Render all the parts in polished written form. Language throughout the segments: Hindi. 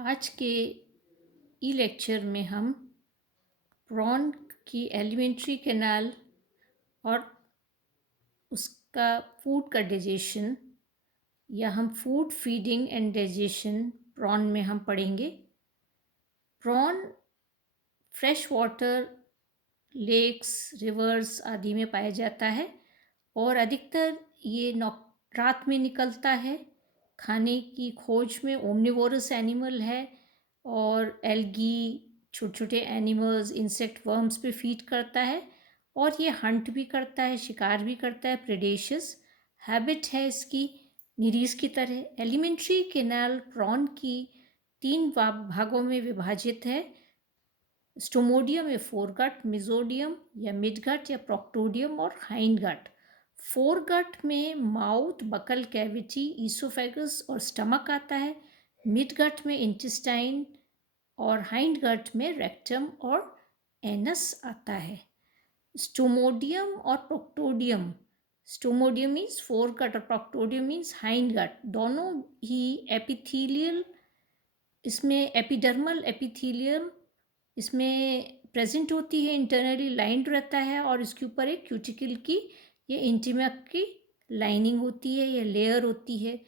आज के ई लेक्चर में हम प्रॉन की एलिमेंट्री कैनाल और उसका फूड का डाइजेशन या हम food feeding and digestion prawn में हम पढ़ेंगे। Prawn fresh water lakes rivers आदि में पाया जाता है और अधिकतर ये रात में निकलता है। खाने की खोज में ओमनिवोरस एनिमल है और एल्गी छोटे छोटे एनिमल्स इंसेक्ट वर्म्स पे फीड करता है और ये हंट भी करता है, शिकार भी करता है। प्रेडेशियस हैबिट है इसकी निरीज की तरह। एलिमेंट्री कैनाल प्रॉन की 3 भागों में विभाजित है। स्टोमोडियम या फोरगट, मिजोडियम या मिडगट या प्रोक्टोडियम और हाइंडगट। फोरगट में माउथ, बकल कैविटी, ईसोफेगस और स्टमक आता है। मिडगट में इंटेस्टाइन और हाइंडगट में रेक्टम और एनस आता है। स्टोमोडियम और प्रोक्टोडियम, स्टोमोडियम मीन्स फोरगट और प्रोक्टोडियम मीन्स हाइंडगट, दोनों ही एपिथेलियल, इसमें एपिडर्मल एपिथेलियम इसमें प्रेजेंट होती है, इंटरनली लाइंड रहता है और इसके ऊपर एक क्यूटिकल की ये इंटीमा की लाइनिंग होती है या लेयर होती है।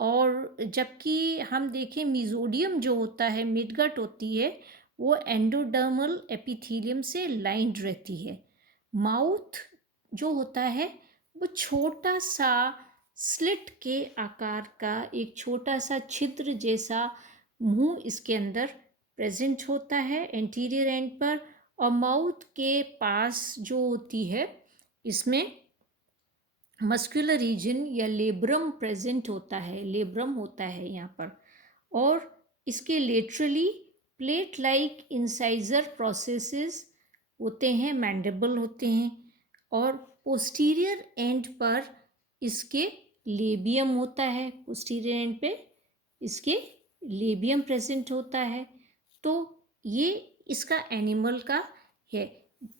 और जबकि हम देखें मिजोडियम जो होता है, मिडगट होती है, वो एंडोडर्मल एपिथेलियम से लाइंड रहती है। माउथ जो होता है वो छोटा सा स्लिट के आकार का एक छोटा सा छिद्र जैसा मुंह इसके अंदर प्रेजेंट होता है एंटीरियर एंड पर। और माउथ के पास जो होती है इसमें मस्कुलर रीजन या लेब्रम प्रेजेंट होता है, लेब्रम होता है यहाँ पर। और इसके laterally plate like incisor processes होते हैं, मैंडिबल होते हैं। और पोस्टीरियर एंड पर इसके लेबियम होता है, पोस्टीरियर एंड पे इसके लेबियम प्रेजेंट होता है। तो ये इसका एनिमल का है।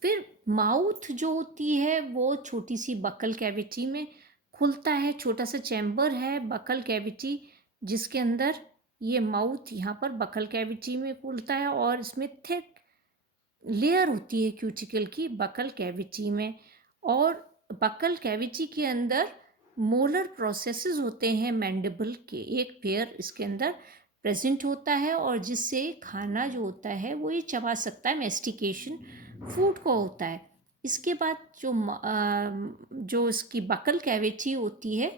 फिर माउथ जो होती है वो छोटी सी बकल कैविटी में खुलता है, छोटा सा चैम्बर है बकल कैविटी जिसके अंदर ये माउथ यहाँ पर बकल कैविटी में खुलता है और इसमें थिक लेयर होती है क्यूटिकल की बकल कैविटी में। और बकल कैविटी के अंदर मोलर प्रोसेसेस होते हैं मैंडिबल के, एक पेयर इसके अंदर प्रेजेंट होता है और जिससे खाना जो होता है वो ये चबा सकता है, मेस्टिकेशन फूड को होता है। इसके बाद जो इसकी बकल कैविटी होती है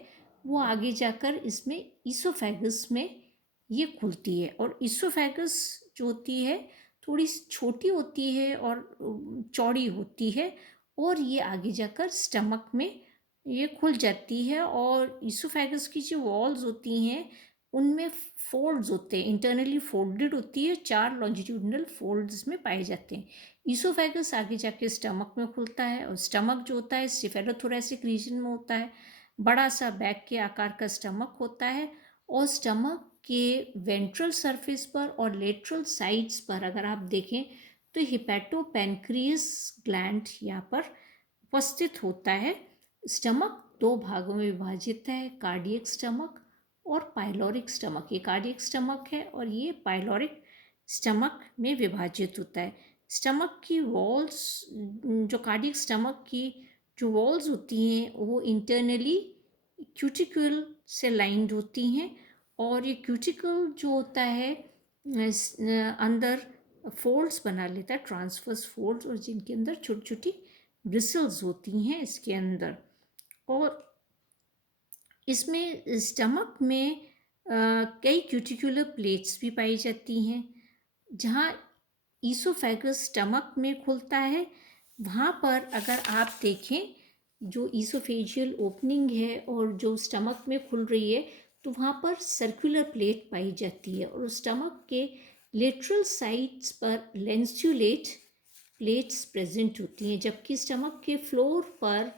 वो आगे जाकर इसमें ईसोफेगस में ये खुलती है। और ईसोफेगस जो होती है थोड़ी छोटी होती है और चौड़ी होती है और ये आगे जाकर स्टमक में ये खुल जाती है। और ईसोफेगस की जो वॉल्स होती हैं उनमें फोल्ड्स होते हैं, इंटरनली फोल्डेड होती है, 4 लॉन्जिट्यूडनल फोल्ड्स में पाए जाते हैं। ईसोफेगस आगे जाके स्टमक में खुलता है और स्टमक जो होता है स्फेरोथोरैसिक रीजन में होता है, बड़ा सा बैग के आकार का स्टमक होता है। और स्टमक के वेंट्रल सरफेस पर और लेटरल साइड्स पर अगर आप देखें तो हिपैटोपैनक्रियस ग्लैंड यहाँ पर उपस्थित होता है। स्टमक 2 भागों में विभाजित है, कार्डियक स्टमक और पाइलोरिक स्टमक। ये कार्डियक स्टमक है और ये पाइलोरिक स्टमक में विभाजित होता है। स्टमक की वॉल्स, जो कार्डियक स्टमक की जो वॉल्स होती हैं वो इंटरनली क्यूटिकल से लाइंड होती हैं और ये क्यूटिकल जो होता है अंदर फोल्ड्स बना लेता है, ट्रांसवर्स फोल्ड्स, और जिनके अंदर छोटी छोटी ब्रिसल्स होती हैं इसके अंदर। और इसमें स्टमक में कई क्यूटिकुलर प्लेट्स भी पाई जाती हैं। जहाँ ईसोफेगस स्टमक में खुलता है वहाँ पर अगर आप देखें जो ईसोफेजियल ओपनिंग है और जो स्टमक में खुल रही है तो वहाँ पर सर्कुलर प्लेट पाई जाती है। और स्टमक के लेटरल साइड्स पर लेंस्यूलेट प्लेट्स प्रेजेंट होती हैं, जबकि स्टमक के फ्लोर पर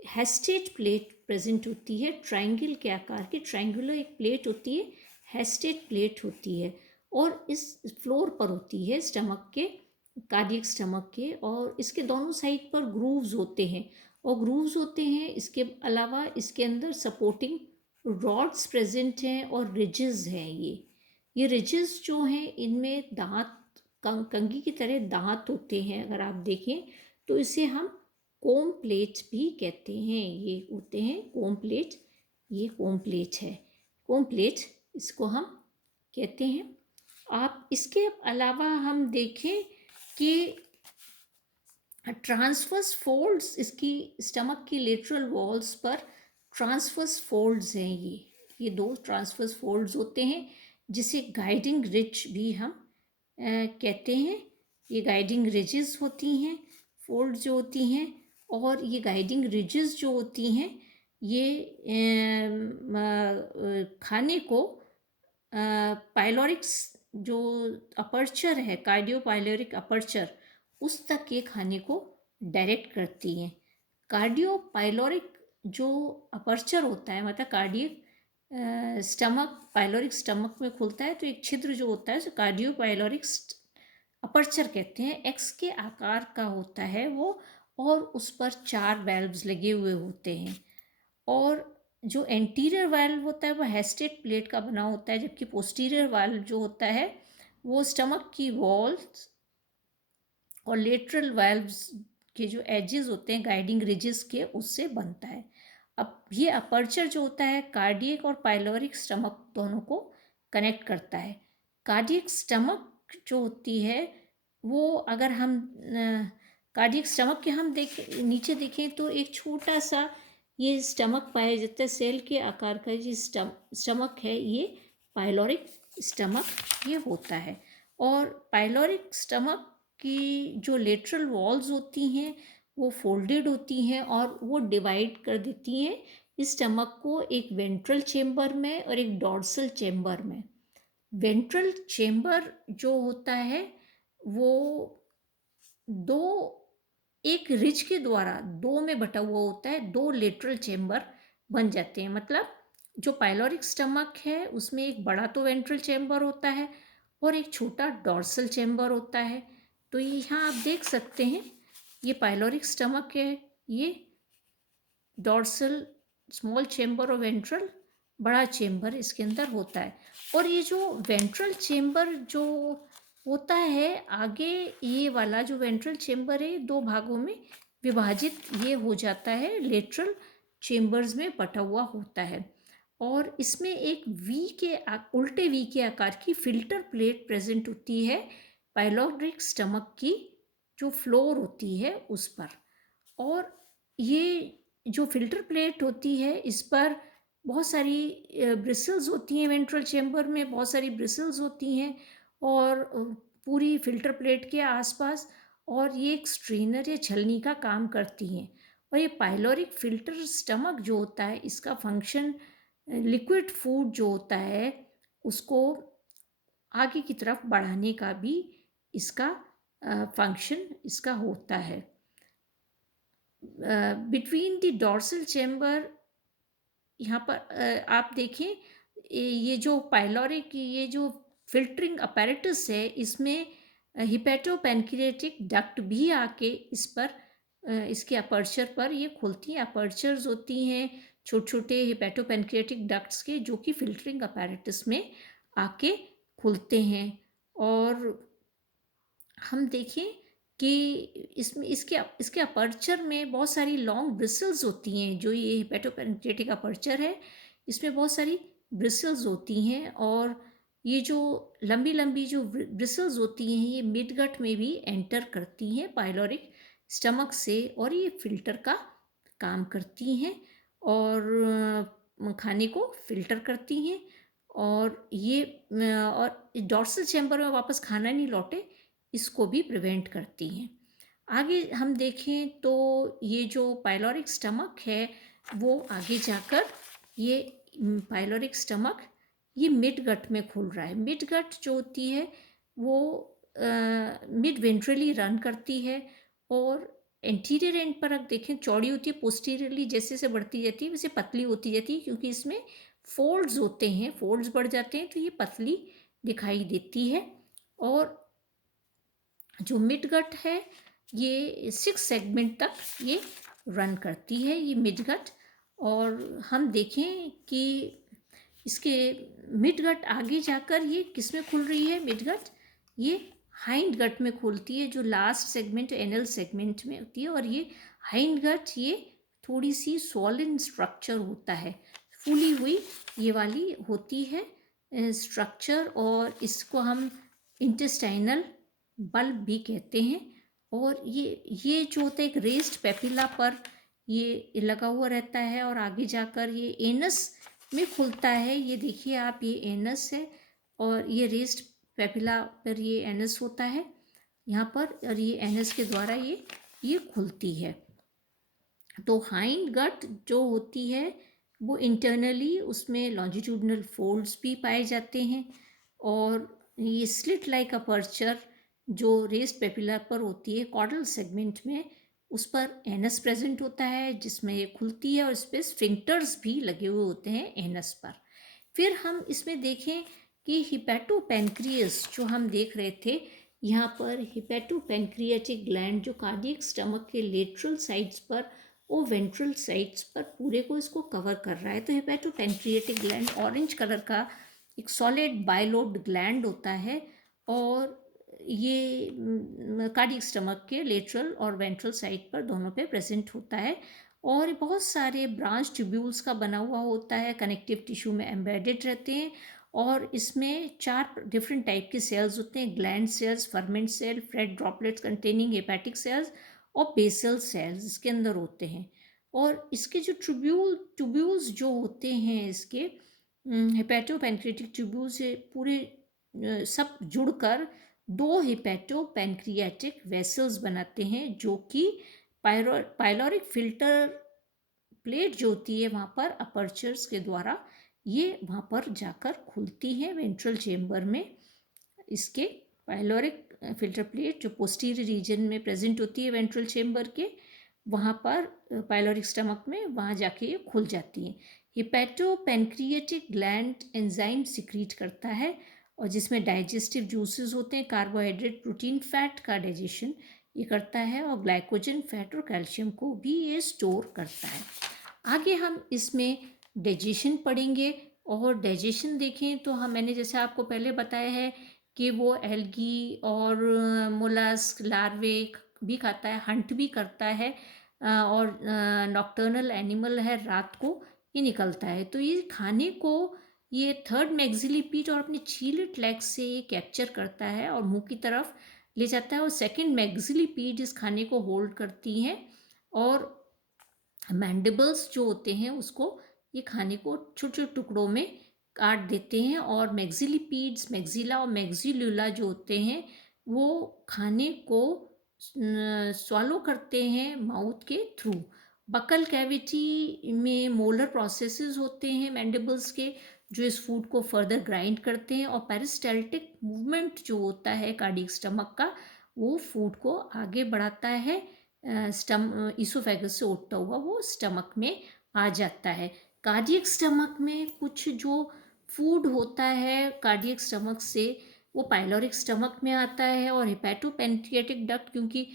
हेस्टेट प्लेट प्रेजेंट होती है, ट्रायंगल के आकार की ट्रायंगुलर एक प्लेट होती है, हेस्टेट प्लेट होती है और इस फ्लोर पर होती है स्टमक के, कार्डियक स्टमक के। और इसके दोनों साइड पर ग्रूव्स होते हैं और ग्रूव्स होते हैं। इसके अलावा इसके अंदर सपोर्टिंग रॉड्स प्रेजेंट हैं और रिजेस हैं ये। ये रिजेस जो हैं इनमें दांत कंघी की तरह दांत होते हैं, अगर आप देखें तो इसे हम कोम प्लेट भी कहते हैं। ये होते हैं कोम प्लेट, ये कोम प्लेट है, कोम प्लेट इसको हम कहते हैं। आप इसके अलावा हम देखें कि ट्रांसवर्स फोल्ड्स, इसकी स्टमक की लेटरल वॉल्स पर ट्रांसवर्स फोल्ड्स हैं। ये दो ट्रांसवर्स फोल्ड्स होते हैं जिसे गाइडिंग रिज भी हम कहते हैं। ये गाइडिंग रिजेस होती हैं, फोल्ड जो होती हैं, और ये गाइडिंग रिजेस जो होती हैं ये खाने को पाइलोरिक्स जो अपर्चर है, कार्डियो पाइलोरिक अपर्चर, उस तक ये खाने को डायरेक्ट करती हैं। कार्डियो पाइलोरिक जो अपर्चर होता है, मतलब कार्डियक स्टमक, पाइलोरिक स्टमक में खुलता है तो एक छिद्र जो होता है उसे कार्डियो पाइलोरिक अपर्चर कहते हैं। एक्स के आकार का होता है वो, और उस पर 4 वेल्व्स लगे हुए होते हैं। और जो एंटीरियर वाल्व होता है वो हेस्टेड प्लेट का बना होता है, जबकि पोस्टीरियर वाल्व जो होता है वो स्टमक की वॉल्स और लेटरल वाल्व्स के जो एजेस होते हैं गाइडिंग रिजेस के, उससे बनता है। अब ये अपर्चर जो होता है कार्डियक और पाइलोरिक स्टमक दोनों को कनेक्ट करता है। कार्डियक स्टमक जो होती है वो, अगर हम कार्डियक स्टमक के हम नीचे देखें तो एक छोटा सा ये स्टमक पाया जाता है, सेल के आकार का जो स्टमक है ये पाइलोरिक स्टमक ये होता है। और पाइलोरिक स्टमक की जो लेटरल वॉल्स होती हैं वो फोल्डेड होती हैं और वो डिवाइड कर देती हैं इस स्टमक को एक वेंट्रल चेम्बर में और एक डॉर्सल चेम्बर में। वेंट्रल चेम्बर जो होता है वो एक रिज के द्वारा दो में बटा हुआ होता है, दो लेटरल चेम्बर बन जाते हैं। मतलब जो पाइलोरिक स्टमक है उसमें एक बड़ा तो वेंट्रल चेम्बर होता है और एक छोटा डॉर्सल चेम्बर होता है। तो यहाँ आप देख सकते हैं ये पाइलोरिक स्टमक है, ये डॉर्सल स्मॉल चेम्बर और वेंट्रल बड़ा चेम्बर इसके अंदर होता है। और ये जो वेंट्रल चेम्बर जो होता है आगे, ये वाला जो वेंट्रल चेम्बर है दो भागों में विभाजित ये हो जाता है, लेटरल चेम्बर्स में बटा हुआ होता है। और इसमें एक उल्टे वी के आकार की फिल्टर प्लेट प्रेजेंट होती है पाइलोरिक स्टमक की जो फ्लोर होती है उस पर। और ये जो फिल्टर प्लेट होती है इस पर बहुत सारी ब्रिसल्स होती हैं, वेंट्रल चेम्बर में बहुत सारी ब्रिसल्स होती हैं और पूरी फिल्टर प्लेट के आसपास, और ये एक स्ट्रेनर या छलनी का काम करती हैं। और ये पाइलोरिक फिल्टर स्टमक जो होता है इसका फंक्शन लिक्विड फूड जो होता है उसको आगे की तरफ बढ़ाने का भी इसका फंक्शन इसका होता है। बिटवीन द डॉर्सल चेम्बर, यहाँ पर आप देखें ये जो पाइलोरिक ये जो फिल्टरिंग अपैरेटस है इसमें हिपैटोपैनक्रियाटिक डक्ट भी आके इस पर इसके अपर्चर पर ये खुलती हैं। अपर्चर्स होती हैं छोटे छोटे हिपैटोपैनक्रियाटिक डक्ट्स के, जो कि फिल्टरिंग अपैरेटस में आके खुलते हैं। और हम देखें कि इसमें इसके अपर्चर में बहुत सारी लॉन्ग ब्रिसल्स होती हैं। जो ये हिपैटोपैनक्रियाटिक अपर्चर है इसमें बहुत सारी ब्रिसल्स होती हैं, और ये जो लंबी लंबी जो ब्रिसल्स होती हैं ये मिडगट में भी एंटर करती हैं पाइलोरिक स्टमक से, और ये फिल्टर का काम करती हैं और खाने को फिल्टर करती हैं। और ये और डॉर्सल चैम्बर में वापस खाना नहीं लौटे इसको भी प्रिवेंट करती हैं। आगे हम देखें तो ये जो पाइलोरिक स्टमक है वो आगे जाकर ये पाइलोरिक स्टमक ये मिड गट में खुल रहा है। मिड गट जो होती है वो मिड वेंट्रली रन करती है, और एंटीरियर एंड पर आप देखें चौड़ी होती है, पोस्टीरियरली जैसे जैसे बढ़ती जाती है वैसे पतली होती जाती है, क्योंकि इसमें फोल्ड्स होते हैं, फोल्ड्स बढ़ जाते हैं तो ये पतली दिखाई देती है। और जो मिडगट है ये 6 सेगमेंट तक ये रन करती है ये मिडगट। और हम देखें कि इसके मिडगट आगे जाकर ये किस में खुल रही है मिडगट? ये हाइंड गट में खुलती है, जो लास्ट सेगमेंट एनल सेगमेंट में होती है। और ये हाइंड गट ये थोड़ी सी सॉलिड स्ट्रक्चर होता है, फूली हुई ये वाली होती है स्ट्रक्चर, और इसको हम इंटेस्टाइनल बल्ब भी कहते हैं। और ये जो होता है एक रेस्ड पेपिला पर ये लगा हुआ रहता है, और आगे जाकर ये एनस में खुलता है। ये देखिए आप, ये एनस है और ये रेस्ड पेपिला पर ये एनस होता है यहाँ पर, और ये एनस के द्वारा ये खुलती है। तो हाइंड गट जो होती है वो इंटरनली उसमें लॉन्जिट्यूडनल फोल्ड्स भी पाए जाते हैं, और ये स्लिट लाइक अपर्चर जो रेस्ड पेपिला पर होती है कॉर्डल सेगमेंट में, उस पर एनस प्रेजेंट होता है जिसमें ये खुलती है, और इस पर स्फिंक्टर्स भी लगे हुए होते हैं एनस पर। फिर हम इसमें देखें कि हिपैटोपैनक्रियस जो हम देख रहे थे, यहाँ पर हिपैटोपैनक्रियाटिक ग्लैंड जो कार्डियक स्टमक के लेटरल साइड्स पर और वेंट्रल साइड्स पर पूरे को इसको कवर कर रहा है। तो हिपैटोपैनक्रियाटिक ग्लैंड ऑरेंज कलर का एक सॉलिड बाइलोब्ड ग्लैंड होता है, और ये कार्डियक स्टमक के लेटरल और वेंट्रल साइड पर दोनों पे प्रेजेंट होता है, और बहुत सारे ब्रांच ट्यूब्यूल्स का बना हुआ होता है, कनेक्टिव टिश्यू में एम्बेडेड रहते हैं। और इसमें 4 डिफरेंट टाइप के सेल्स होते हैं, gland cells, ferment cell, fat droplets containing hepatic cells और बेसल सेल्स इसके अंदर होते हैं। और इसके जो ट्यूब्यूल्स जो होते हैं इसके हेपेटोपैनक्रियाटिक ट्यूब्यूल्स से पूरे सब जुड़कर 2 हिपैटोपैनक्रियाटिक वेसल्स बनाते हैं, जो कि पाइलोरिक फिल्टर प्लेट जो होती है वहाँ पर अपर्चर्स के द्वारा ये वहाँ पर जाकर खुलती है वेंट्रल चेम्बर में। इसके पाइलोरिक फिल्टर प्लेट जो पोस्टीरियर रीजन में प्रेजेंट होती है वेंट्रल चेम्बर के, वहाँ पर पाइलोरिक स्टमक में वहाँ जाके ये खुल जाती है। हिपैटोपैनक्रियाटिक ग्लैंड एंजाइम सिक्रीट करता है, और जिसमें डाइजेस्टिव जूसेस होते हैं, कार्बोहाइड्रेट, प्रोटीन, फैट का डाइजेशन ये करता है, और ग्लाइकोजन, फैट और कैल्शियम को भी ये स्टोर करता है। आगे हम इसमें डाइजेशन पढ़ेंगे, और डाइजेशन देखें तो मैंने जैसे आपको पहले बताया है कि वो एल्गी और मोलस्क लार्वे भी खाता है, हंट भी करता है, और नॉक्टर्नल एनिमल है, रात को ये निकलता है। तो ये खाने को ये थर्ड मैक्सिलिपीड और अपने छीलिट लेग्स से ये कैप्चर करता है और मुंह की तरफ ले जाता है, और सेकंड मैक्सिलिपीड इस खाने को होल्ड करती हैं, और मैंडिबल्स जो होते हैं उसको ये खाने को छोटे छोटे टुकड़ों में काट देते हैं, और मैक्सिलिपीड्स, मैक्सिला और मैक्सिलुला जो होते हैं वो खाने को स्वालो करते हैं माउथ के थ्रू। बकल कैविटी में मोलर प्रोसेसेस होते हैं मैंडिबल्स के, जो इस फूड को फर्दर ग्राइंड करते हैं, और पेरिस्टाल्टिक मूवमेंट जो होता है कार्डियक स्टमक का, वो फूड को आगे बढ़ाता है, ईसोफेगस से उठता हुआ वो स्टमक में आ जाता है। कार्डियक स्टमक में कुछ जो फूड होता है कार्डियक स्टमक से वो पाइलोरिक स्टमक में आता है, और हिपैटोपैनक्रियाटिक डक्ट क्योंकि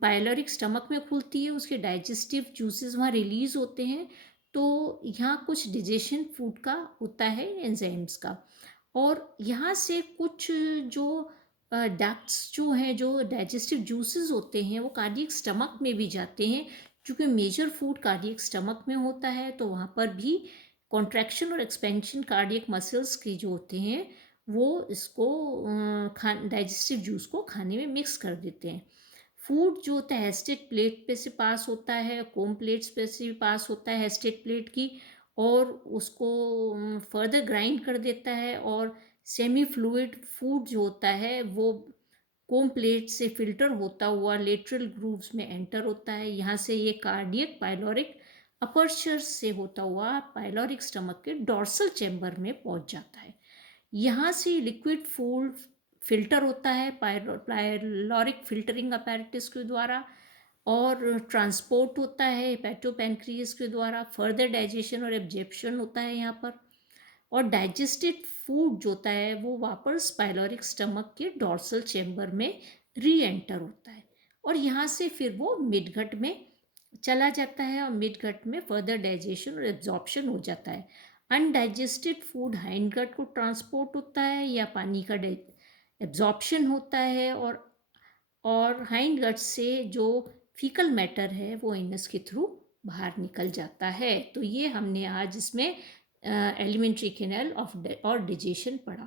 पाइलोरिक स्टमक में खुलती है, उसके डाइजेस्टिव जूसेस वहाँ रिलीज होते हैं, तो यहाँ कुछ डिजेशन फूड का होता है एंजाइम्स का। और यहाँ से कुछ जो डक्ट्स जो हैं, जो डाइजेस्टिव जूसेस होते हैं, वो कार्डियक स्टमक में भी जाते हैं, क्योंकि मेजर फूड कार्डियक स्टमक में होता है, तो वहाँ पर भी कॉन्ट्रैक्शन और एक्सपेंशन कार्डियक मसल्स के जो होते हैं वो इसको डाइजेस्टिव जूस को खाने में मिक्स कर देते हैं। फूड जो होता है हेस्टेट प्लेट पे से पास होता है, कोम प्लेट्स पे से भी पास होता है हेस्टेट प्लेट की, और उसको फर्दर ग्राइंड कर देता है, और सेमी फ्लूइड फूड जो होता है वो कोम प्लेट से फिल्टर होता हुआ लेटरल ग्रूव्स में एंटर होता है। यहाँ से ये कार्डियक पाइलोरिक अपर्चर से होता हुआ पाइलोरिक स्टमक के डॉर्सल चैम्बर में पहुँच जाता है। यहाँ से लिक्विड फूड फिल्टर होता है पाइलोरिक फिल्टरिंग अपैरेटस के द्वारा, और ट्रांसपोर्ट होता है हेपेटोपैनक्रियास के द्वारा, फर्दर डाइजेशन और एब्जॉर्प्शन होता है यहाँ पर, और डाइजेस्टेड फूड जो होता है वो वापस पाइलोरिक स्टमक के डॉर्सल चैम्बर में री एंटर होता है, और यहाँ से फिर वो मिडगट में चला जाता है, और मिडगट में फर्दर डाइजेशन और एब्जॉर्प्शन हो जाता है। अनडाइजेस्टेड फूड हाइंड गट को ट्रांसपोर्ट होता है या पानी का एब्जॉर्प्शन होता है, और हाइंड गट से जो फीकल मैटर है वो एनस के थ्रू बाहर निकल जाता है। तो ये हमने आज इसमें एलिमेंट्री कैनाल ऑफ और डिजेशन पढ़ा।